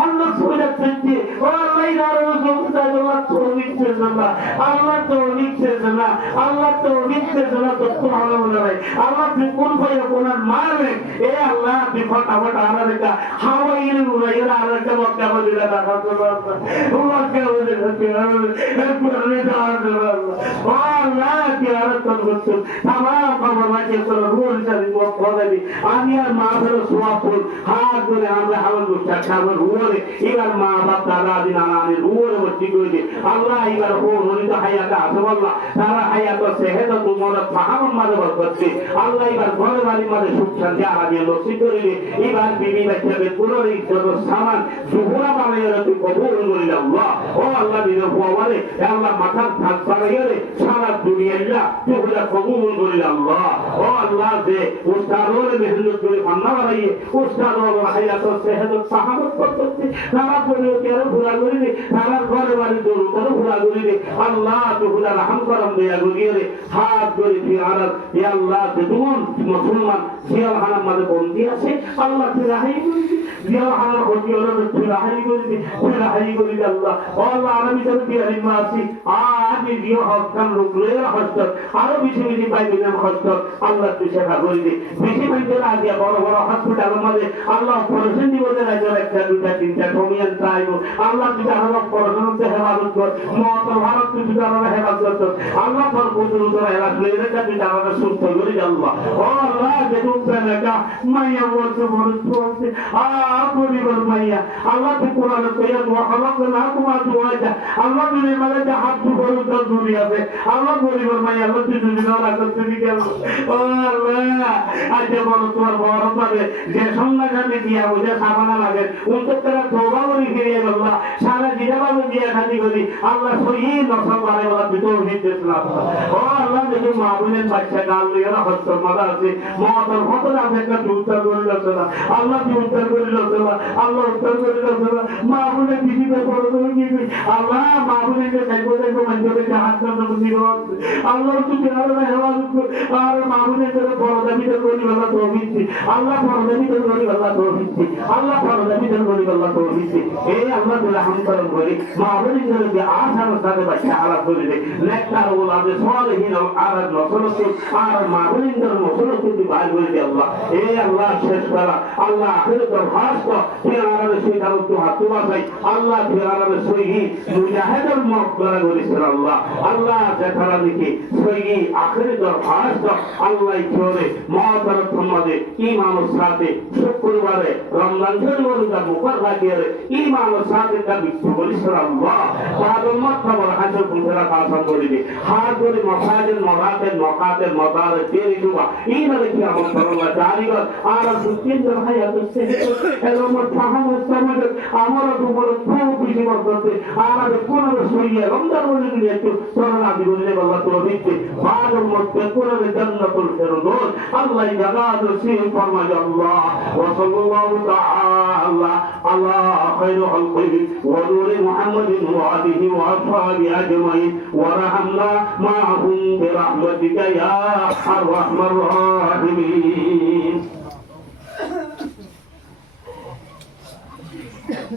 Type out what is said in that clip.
অন্য সুবিধা পেয়েছে ও আল্লাহ ইনারও জমতা আল্লাহ তৌফিক দেন না আল্লাহ তৌফিক দেন না আল্লাহ তৌফিক দেন না তো ভালো হবে আল্লাহ তুমি কোন ভাই কোন মারবে এ আল্লাহ তুমি ফটাফট আনা রেখা হাওয়াইয়ের উড়াইয়ের আর একটা মক্কা মদিনা দেখা করবে মক্কা মদিনা করবে ও আল্লাহ কি আর তো করছো তামাম বাবা মাকে করে রুল চালি বলে আমি আর মা ফেরো সোয়াপুর হাত ধরে আমরা হাওয়াল গুচ্ছা খাবার রুলে এবার মা বাপ দাদা দিন আনানি রুলে বসে গিয়ে আল্লাহ এবার ও হরিত হায়াতে আসে বললা তারা হায়াত সেহেদ তোমার ফাহাম মাঝে বলছে আল্লাহ এবার ঘরে বাড়ির মাঝে সুখ শান্তি আরামিয়া নসিব করে এবার বিবি বাচ্চাকে পুনরায় যত সামান সুহুরা বানাইয়া তুই কবুল করিল আল্লাহ ও আল্লাহ দিন বলে আল্লাহ মাথার থাক বানাইয়া সারা দুনিয়া তুই কবুল করিল আল্লাহ ও আল্লাহ যে উস্তাদর মেহনত করে পান্না বানাইয়ে উস্তাদর হায়াত সেহেদ সাহাবত করতে তারা বলে কেন ভুলা করিলে তারা ঘরে বাড়ি দৌড় কেন ভুলা করিলে আল্লাহ তুই রহম করম দেয়া গরিয়ে হাত করে তুই আনার এ আল্লাহ যে দুমন মুসলমান জিয়াল হানার মাঝে বন্দী আছে আল্লাহ তুই রাহাই করিবি জিয়াল হানার ক্ষতি হলো তুই রাহাই করিবি আল্লাহ ও আল্লাহ আমি তোর বিহারি মাসি আজ জিও হকান রুকলে হস্ত আরো বেশি বেশি পাইবি নাম হস্ত আল্লাহ তুই সেবা করিবি বেশি পাইতে লাগিয়া বড় বড় হসপিটালের মাঝে আল্লাহ অপারেশন দিব রাজ্যের একটা দুটা তিনটা কমিয়ান চাইব আল্লাহ তুই আরো অপারেশনতে হেফাজত কর মহাত্মা ভারত তুই আরো হেফাজত কর আল্লাহ তোর বুঝুন তোর হেলাস লেগে তুই আরো সুস্থ করি আল্লাহ ও আল্লাহ যে তুমি লেখা মাইয়া বলছে বলছে পরিবার মাইয়া আল্লাহ তুই কোরআন কইয়া দোয়া হলক না তোমার দোয়া যা আল্লাহ তুমি মানে যে হাত ধরে উত্তর দূরে আছে আল্লাহ পরিবার মাইয়া আল্লাহ তুই দুদিন ওরা করতে গেল ও আল্লাহ আজ যে বলো তোমার বড় পাবে যে সংজ্ঞাখানে দিয়া বুঝে সাবানা লাগে উত্তর তারা তোবা করি ফিরিয়ে গেল সারা জিরাবাবু দিয়া খালি করি আল্লাহ সহি নসল বারে বলা তুই তো দিয়েছিলাম ও আল্লাহ দেখি মা বোনের বাচ্চা গাল লিয়ে হস্ত মাদা আছে মহাতর কত আছে একটা উত্তর করে লাগছে না আল্লাহ তুই উত্তর করে লাগছে না আল্লাহ উত্তর করে লাগছে না মা বোনের দিদিতে বড় তুমি দিবি আল্লাহ মা বোনের দেখবো দেখবো মঞ্জুরে হাত করতে দিব আল্লাহ তুই আরো হেফাজত কর আর মা বোনের বড় দাবিতে করি আল্লাহ তো দিচ্ছি আল্লাহ বড় দাবিতে করি আল্লাহ তো দিচ্ছি আল্লাহ বড় দাবিতে করি আল্লাহ তো দিচ্ছি এই আল্লাহ তুই রহমত করি মা বোনের যে আশার সাথে বাচ্চা আলাপ করে দে নেকটার ওলাদে সালেহীন আর নসলতে আর মা বোনের নসলতে তুই ভাই করে দে আল্লাহ এই আল্লাহ শেষ করা আল্লাহ আখিরাত ফাস্ট তুই আরামে সেই কারণ তুই হাত বাঁচাই আল্লাহ তুই আরামে সহি মুজাহিদের মকবরা করিস আল্লাহ আল্লাহ যেখানে দেখি সহি আখিরাত ফাস্ট আল্লাহ করে মহাতার সম্মাদে ইমামের সাথে শুক্রবারে রমজান শরীফের মুখর লাগিয়ে ইমামের সাথে দাবি করিস আল্লাহ তাদের মতবর হাসর পুনরা কাসম করিবে হাত ধরে মসাজের মরাতের মকাতের মদারের তেরি দুবা এইভাবে কি আমার সরলা জারিগর আর সুচিন্দ্র হায়াত এলমত ফাহাম সমাজ আমার উপর খুব বেশি করতে আর কোন সরিয়ে রমজান বলে দিয়ে একটু সরলা দিবলে বলা তো দিতে বাদর মধ্যে কোন জান্নাতুল ফেরদৌস আল্লাহ জান্নাত নসিব ফরমায় আল্লাহ ওয়া সাল্লাল্লাহু তাআলা আলা খায়রুল খালকি ওয়া নূরি মুহাম্মাদিন ওয়া আলিহি ওয়া আসহাবিহি আজমাইন ওয়া রাহমনা মা'হুম বিরহমাতিকা ইয়া আরহামার রাহিমিন